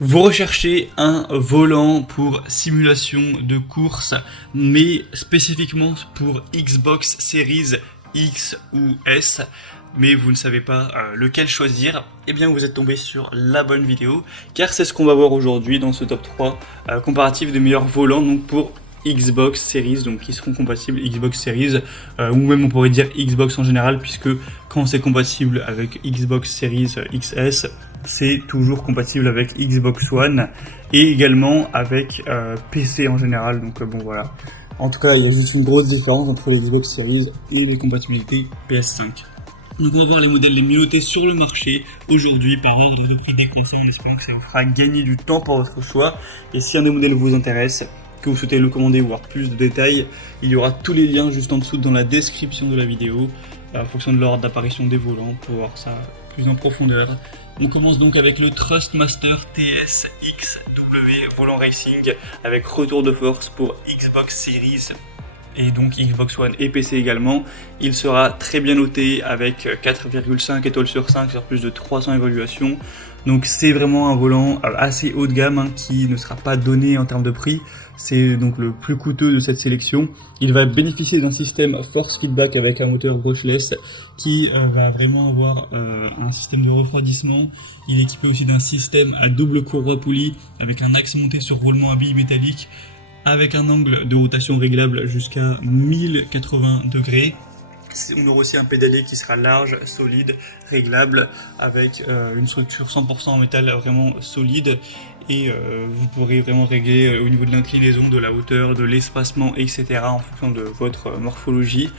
Vous recherchez un volant pour simulation de course, mais spécifiquement pour Xbox Series X ou S, mais vous ne savez pas lequel choisir. Eh bien vous êtes tombé sur la bonne vidéo, car c'est ce qu'on va voir aujourd'hui dans ce top 3 comparatif des meilleurs volants donc pour Xbox Series, donc qui seront compatibles Xbox Series, ou même on pourrait dire Xbox en général, puisque quand c'est compatible avec Xbox Series XS, c'est toujours compatible avec Xbox One et également avec PC en général, donc bon voilà. En tout cas, il y a juste une grosse différence entre les Xbox Series et les compatibilités PS5. Donc on va voir les modèles les mieux notés sur le marché aujourd'hui par ordre de prix décroissant, en espérant que ça vous fera gagner du temps pour votre choix. Et si un des modèles vous intéresse, que vous souhaitez le commander ou voir plus de détails, il y aura tous les liens juste en dessous dans la description de la vidéo, en fonction de l'ordre d'apparition des volants, pour voir ça plus en profondeur. On commence donc avec le Thrustmaster TS-XW volant racing avec retour de force pour Xbox Series et donc Xbox One et PC également. Il sera très bien noté avec 4,5 étoiles sur 5 sur plus de 300 évaluations. Donc c'est vraiment un volant assez haut de gamme qui ne sera pas donné en termes de prix. C'est donc le plus coûteux de cette sélection. Il va bénéficier d'un système force feedback avec un moteur brushless qui va vraiment avoir un système de refroidissement. Il est équipé aussi d'un système à double courroie poulie avec un axe monté sur roulement à billes métalliques avec un angle de rotation réglable jusqu'à 1080 degrés. On aura aussi un pédalier qui sera large, solide, réglable, avec une structure 100% en métal vraiment solide. Et vous pourrez vraiment régler au niveau de l'inclinaison, de la hauteur, de l'espacement, etc. en fonction de votre morphologie.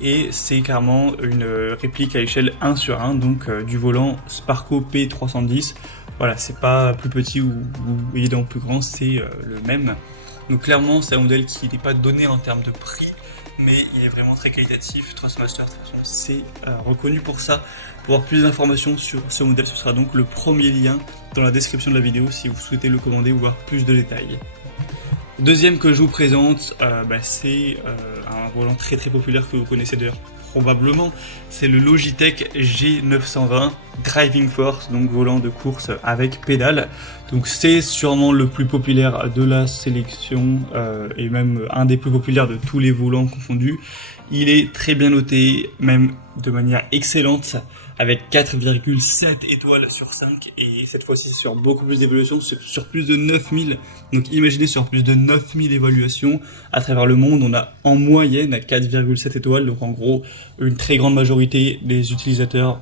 Et c'est carrément une réplique à échelle 1 sur 1, donc du volant Sparco P310. Voilà, c'est pas plus petit ou vous voyez dans plus grand, c'est le même. Donc clairement, c'est un modèle qui n'est pas donné en termes de prix, mais il est vraiment très qualitatif. Thrustmaster, de toute façon, c'est reconnu pour ça. Pour avoir plus d'informations sur ce modèle, ce sera donc le premier lien dans la description de la vidéo si vous souhaitez le commander ou voir plus de détails. Deuxième que je vous présente, c'est un volant très populaire que vous connaissez d'ailleurs probablement, c'est le Logitech G920 Driving Force, donc volant de course avec pédale. Donc c'est sûrement le plus populaire de la sélection et même un des plus populaires de tous les volants confondus. Il est très bien noté, même de manière excellente, avec 4,7 étoiles sur 5 et cette fois-ci sur beaucoup plus d'évaluations, sur plus de 9000. Donc imaginez sur plus de 9000 évaluations à travers le monde, on a en moyenne 4,7 étoiles. Donc en gros, une très grande majorité des utilisateurs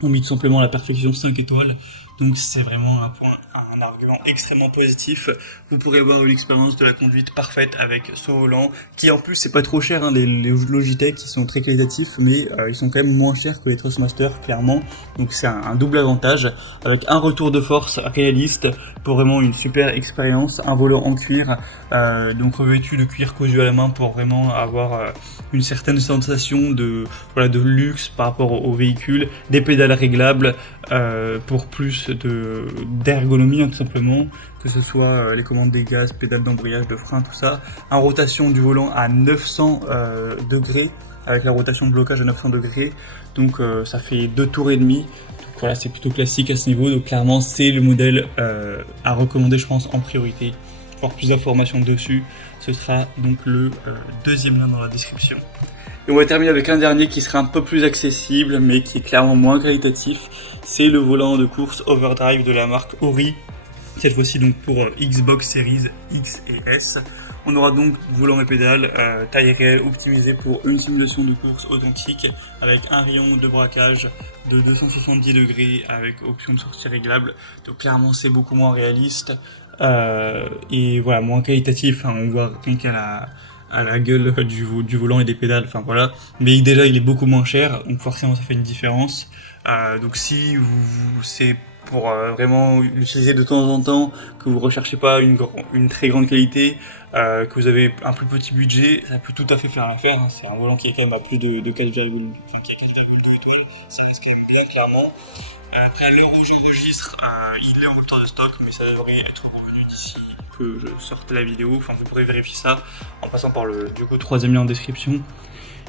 ont mis tout simplement à la perfection 5 étoiles. Donc c'est vraiment un argument extrêmement positif. Vous pourrez avoir une expérience de la conduite parfaite avec ce volant, qui en plus c'est pas trop cher, les Logitech qui sont très qualitatifs, mais ils sont quand même moins chers que les Thrustmaster clairement. Donc c'est un double avantage, avec un retour de force réaliste pour vraiment une super expérience, un volant en cuir, donc revêtu de cuir cousu à la main pour vraiment avoir une certaine sensation de luxe par rapport au véhicule, des pédales réglables pour plus d'ergonomie tout simplement, que ce soit les commandes des gaz, pédales d'embrayage, de frein, tout ça. En rotation du volant à 900 degrés, avec la rotation de blocage à 900 degrés, donc ça fait 2 tours et demi. Donc voilà, c'est plutôt classique à ce niveau, donc clairement c'est le modèle à recommander je pense en priorité. Pour avoir plus d'informations dessus, ce sera donc le deuxième lien dans la description. Et on va terminer avec un dernier qui sera un peu plus accessible, mais qui est clairement moins qualitatif. C'est le volant de course Overdrive de la marque Ori. Cette fois-ci donc pour Xbox Series X et S. On aura donc volant et pédale, taille réelle optimisée pour une simulation de course authentique, avec un rayon de braquage de 270 degrés, avec option de sortie réglable. Donc clairement c'est beaucoup moins réaliste, et voilà, moins qualitatif, on voit rien qu'à la gueule du volant et des pédales, enfin voilà. Mais déjà il est beaucoup moins cher, donc forcément ça fait une différence. Donc si c'est pour vraiment l'utiliser de temps en temps, que vous recherchez pas une très grande qualité, que vous avez un plus petit budget, ça peut tout à fait faire l'affaire. C'est un volant qui est quand même à plus de 4,2 étoiles, ça reste quand même bien clairement. Après à l'heure où j'enregistre, il est en rupture de stock, mais ça devrait être revenu d'ici que je sorte la vidéo. Enfin vous pourrez vérifier ça en passant par le troisième lien en description.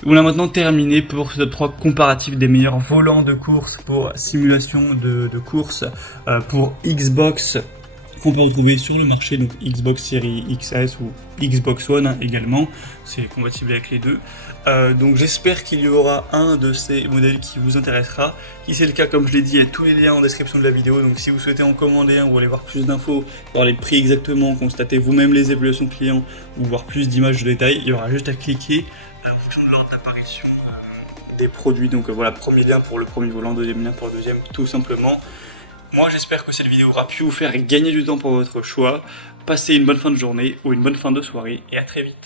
On a maintenant terminé pour ce top 3 comparatif des meilleurs volants de course pour simulation de course pour Xbox qu'on peut retrouver sur le marché, donc Xbox Series XS ou Xbox One hein, également, c'est compatible avec les deux. Donc j'espère qu'il y aura un de ces modèles qui vous intéressera. Si c'est le cas, comme je l'ai dit, il y a tous les liens en description de la vidéo, donc si vous souhaitez en commander un ou aller voir plus d'infos, voir les prix exactement, constater vous-même les évaluations clients ou voir plus d'images de détails, il y aura juste à cliquer en fonction de l'ordre d'apparition des produits. Donc voilà, premier lien pour le premier volant, deuxième lien pour le deuxième, tout simplement. Moi j'espère que cette vidéo aura pu vous faire gagner du temps pour votre choix. Passez une bonne fin de journée ou une bonne fin de soirée et à très vite.